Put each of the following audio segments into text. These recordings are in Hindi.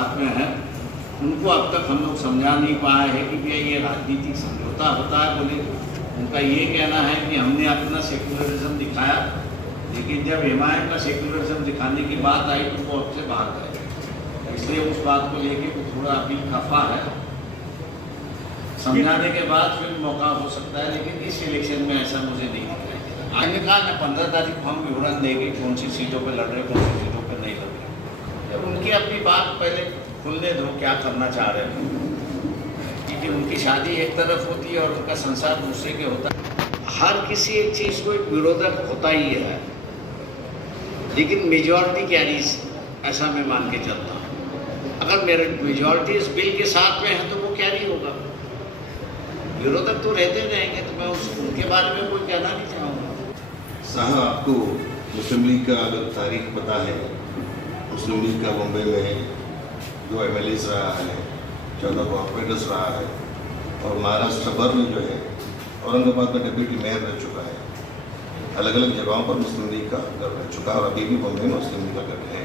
साथ में हैं उनको अब तक हम लोग समझा नहीं पाए हैं कि भैया ये राजनीतिक समझौता होता है। बोले उनका ये कहना है कि हमने अपना सेकुलरिज्म दिखाया, लेकिन जब एमआईएम का सेकुलरिज्म दिखाने की बात आई तो वो अब से भाग गए। इसलिए उस बात को लेके वो थोड़ा अभी खफा है। समझाने के बाद फिर मौका हो सकता है, लेकिन इस इलेक्शन में ऐसा मुझे नहीं दिखाई दे रहा। आगे कहा ना 15 तारीख को हम विवरण देंगे कौन सी सीटों पर लड़ रहे, कौन सी सीटों पर नहीं लड़ रहे। जब उनकी अपनी बात पहले खुलने दो क्या करना चाह रहे हैं, क्योंकि उनकी शादी एक तरफ होती है और उनका संसार दूसरे के होता है। हर किसी एक चीज़ को एक विरोधक होता ही है, लेकिन मेजॉरिटी कैरीज, ऐसा मैं मान के चलता हूँ। अगर मेरे मेजॉरिटी इस बिल के साथ में है तो वो कैरी होगा, विरोधक तो रहते रहेंगे। तो मैं उनके बारे में कोई कहना नहीं चाहूँगा। साहब, आपको मुस्लिम लीग का अगर तारीख पता है, मुस्लिम लीग का मुंबई में 2 MLAs रहा है, 14 कॉर्पोरेटर्स रहा है, और महाराष्ट्र भर में जो है औरंगाबाद में डिप्टी मेयर रह चुका है। अलग अलग जगहों पर मुस्लिम लीग का गढ़ रह चुका है और अभी भी मुंबई में मुस्लिम लीग का गढ़ है,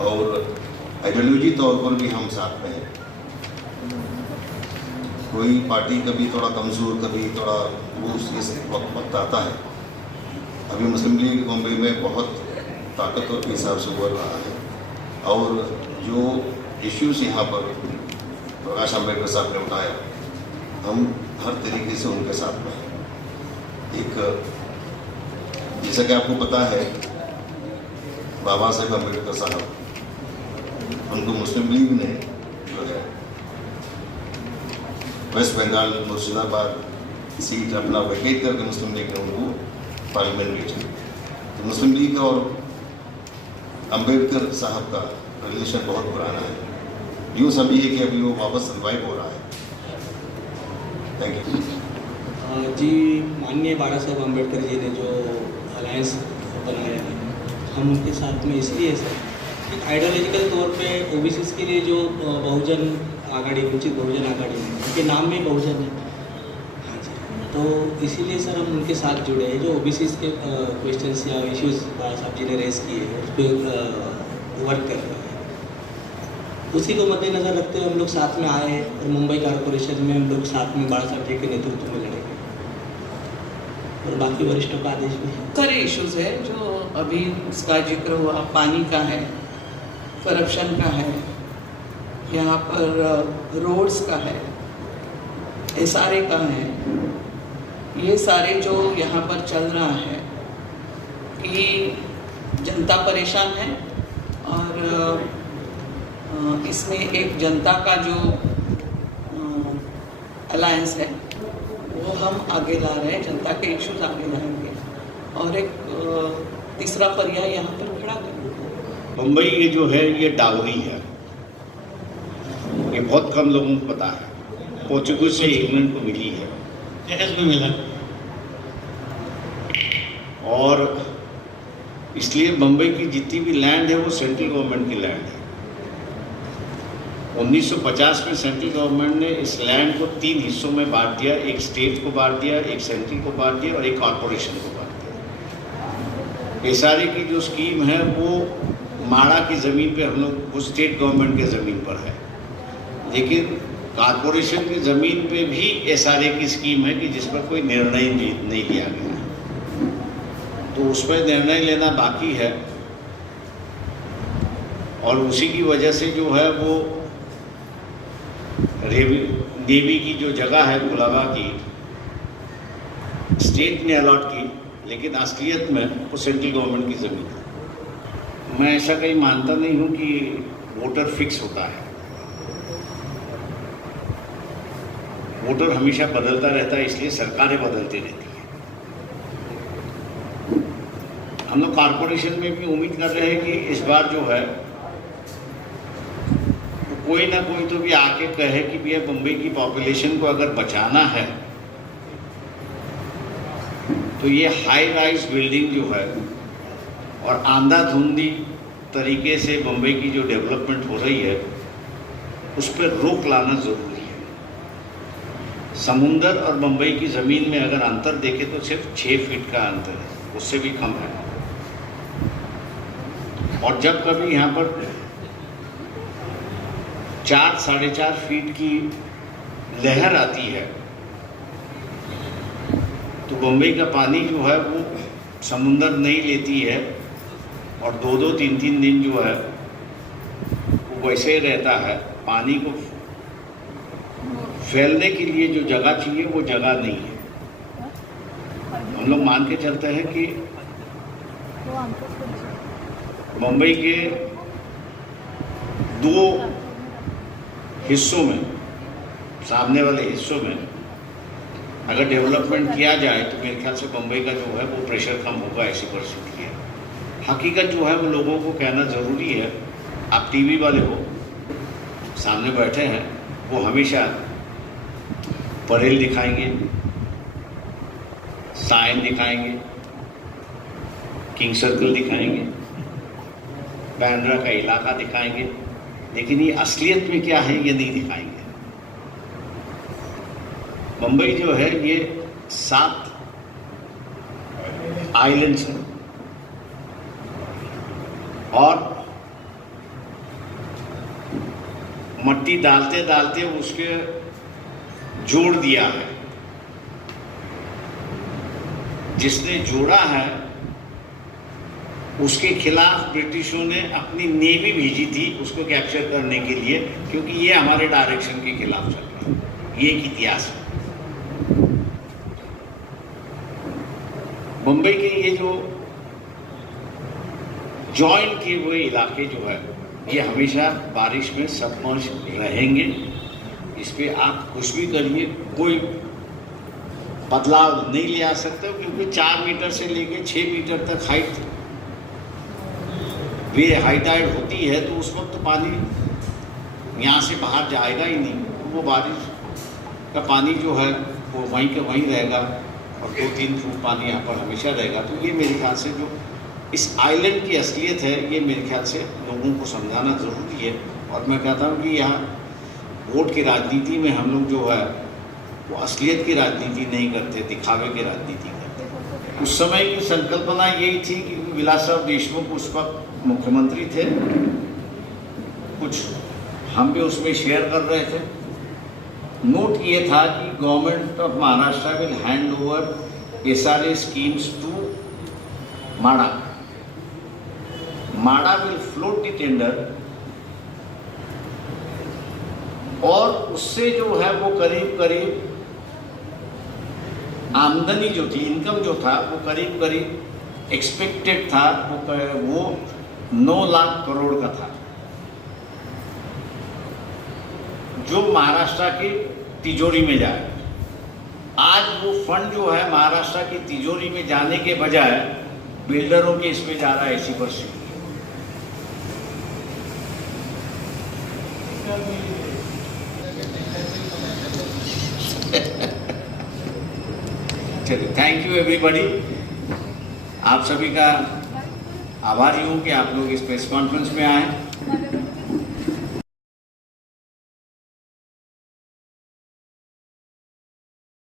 और आइडियोलॉजी तौर पर भी हम साथ में हैं। कोई पार्टी कभी थोड़ा कमज़ोर, कभी थोड़ा वो इस वक्त आता है। अभी मुस्लिम लीग मुंबई में बहुत ताकतवर के हिसाब से उभर रहा है, और जो इश्यूज़ यहाँ पर प्रकाश अम्बेडकर साहब ने उठाया, हम हर तरीके से उनके साथ में हैं। एक जैसा कि आपको पता है, बाबा साहेब अम्बेडकर साहब, उनको मुस्लिम लीग ने जो है वेस्ट बंगाल मुर्शिदाबाद सीट अपना वैकेट करके मुस्लिम लीग ने उनको पार्लियामेंट भेजा। तो मुस्लिम लीग और अम्बेडकर साहब का रिलेशन बहुत पुराना है। यूँ सभी है कि अभी वो वापस रिवाइव हो रहा है। थैंक यू जी। माननीय बाबा साहेब अम्बेडकर जी ने जो अलायंस बनाया है, हम उनके साथ में इसलिए सर कि आइडियोलॉजिकल तौर पे ओबीसीज के लिए जो बहुजन आघाड़ी, वंचित बहुजन आघाड़ी, उनके नाम में बहुजन है। हाँ जी, तो इसीलिए सर हम उनके साथ जुड़े हैं। जो ओबीसीज के क्वेश्चंस या इश्यूज बाबा साहब जी ने रेस किए हैं उस पर वर्क कर रहे हैं। उसी को मद्देनज़र रखते हुए हम लोग साथ में आए हैं, और मुंबई कॉरपोरेशन में हम लोग साथ में बाबा साहब जी के नेतृत्व में लड़ेंगे, और बाकी वरिष्ठों का आदेश भी है। सारे इश्यूज है जो अभी इसका जिक्र हुआ, पानी का है, करप्शन का है, यहाँ पर रोड्स का है, SRA का है। ये सारे जो यहाँ पर चल रहा है कि जनता परेशान है, और इसमें एक जनता का जो अलायंस है वो हम आगे ला रहे हैं, जनता के इश्यूज आगे लाएंगे, और एक तीसरा पर्याय यहाँ पर खड़ा करेंगे। मुंबई ये जो है ये डाउरी है, ये बहुत कम लोगों को पता है। पोर्चुगल से इंग्लैंड को मिली है, जहाज में मिला, और इसलिए मुंबई की जितनी भी लैंड है वो सेंट्रल गवर्नमेंट की लैंड है। 1950 में सेंट्रल गवर्नमेंट ने इस लैंड को 3 हिस्सों में बांट दिया, एक स्टेट को बांट दिया, एक सेंट्रल को बांट दिया, और एक कॉरपोरेशन को बांट दिया। SRA की जो स्कीम है वो माड़ा की ज़मीन पे हम लोग, वो स्टेट गवर्नमेंट के ज़मीन पर है, लेकिन कॉरपोरेशन की ज़मीन पे भी SRA की स्कीम है कि जिस पर कोई निर्णय नहीं लिया गया है, तो उस पर निर्णय लेना बाकी है। और उसी की वजह से जो है वो नेवी की जो जगह है कोलाबा की, स्टेट ने अलॉट की, लेकिन असलियत में वो सेंट्रल गवर्नमेंट की ज़मीन है। मैं ऐसा कहीं मानता नहीं हूँ कि वोटर फिक्स होता है। वोटर हमेशा बदलता रहता है, इसलिए सरकारें बदलती रहती हैं। हम लोग कॉरपोरेशन में भी उम्मीद कर रहे हैं कि इस बार जो है कोई ना कोई तो भी आके कहे कि भैया मुंबई की पॉपुलेशन को अगर बचाना है तो ये हाई राइज बिल्डिंग जो है और आंधाधुंधी तरीके से मुंबई की जो डेवलपमेंट हो रही है उस पर रोक लाना ज़रूरी है। समुंदर और मुंबई की ज़मीन में अगर अंतर देखें तो सिर्फ 6 फीट का अंतर है, उससे भी कम है। और जब कभी यहाँ पर 4 साढ़े 4 फीट की लहर आती है तो बम्बई का पानी जो है वो समुंदर नहीं लेती है और 2-2 3-3 दिन जो है वो वैसे ही रहता है। पानी को फैलने के लिए जो जगह चाहिए वो जगह नहीं है। हम लोग मान के चलते हैं कि मुंबई के 2 हिस्सों में, सामने वाले हिस्सों में अगर डेवलपमेंट किया जाए तो मेरे ख्याल से मुंबई का जो है वो प्रेशर कम होगा, ऐसी परिस्थिति है। हकीकत जो है वो लोगों को कहना ज़रूरी है। आप टीवी वाले हो, सामने बैठे हैं, वो हमेशा परेल दिखाएंगे, साइन दिखाएंगे, किंग सर्कल दिखाएंगे, बांद्रा का इलाका दिखाएंगे, लेकिन ये असलियत में क्या है ये नहीं दिखाएंगे। मुंबई जो है ये 7 आइलैंड्स हैं और मट्टी डालते डालते उसके जोड़ दिया है। जिसने जोड़ा है उसके खिलाफ ब्रिटिशों ने अपनी नेवी भेजी थी उसको कैप्चर करने के लिए, क्योंकि ये हमारे डायरेक्शन के खिलाफ चल रहा है। ये एक इतिहास है। मुंबई के ये जो जॉइन किए हुए इलाके जो है ये हमेशा बारिश में सबमर्ज रहेंगे। इस पे आप कुछ भी करिए, कोई बदलाव नहीं ले आ सकते, क्योंकि 4 मीटर से लेके 6 मीटर तक हाइट वे हाई टाइड होती है तो उस वक्त तो पानी यहाँ से बाहर जाएगा ही नहीं। तो वो बारिश का पानी जो है वो वहीं का वहीं रहेगा और 2-3 फुट पानी यहाँ पर हमेशा रहेगा। तो ये मेरे ख्याल से जो इस आइलैंड की असलियत है ये मेरे ख्याल से लोगों को समझाना ज़रूरी है। और मैं कहता हूँ कि यहाँ वोट की राजनीति में हम लोग जो है वो असलियत की राजनीति नहीं करते, दिखावे की राजनीति करते। उस समय की संकल्पना यही थी कि विलासराव देशमुख उस वक्त मुख्यमंत्री थे, कुछ हम भी उसमें शेयर कर रहे थे। नोट ये था कि government of Maharashtra will hand over SRA schemes to MHADA. MHADA will float the tender और उससे जो है वो करीब करीब आमदनी जो थी, इनकम जो था वो करीब करीब एक्सपेक्टेड था वो 9 लाख करोड़ का था, जो महाराष्ट्र की तिजोरी में जाए। आज वो फंड जो है महाराष्ट्र की तिजोरी में जाने के बजाय बिल्डरों के इसमें जा रहा है, ऐसी परिस्थिति चलिए, थैंक यू एवरीबॉडी। आप सभी का आभारी हूँ कि आप लोग इस प्रेस कॉन्फ्रेंस में आए।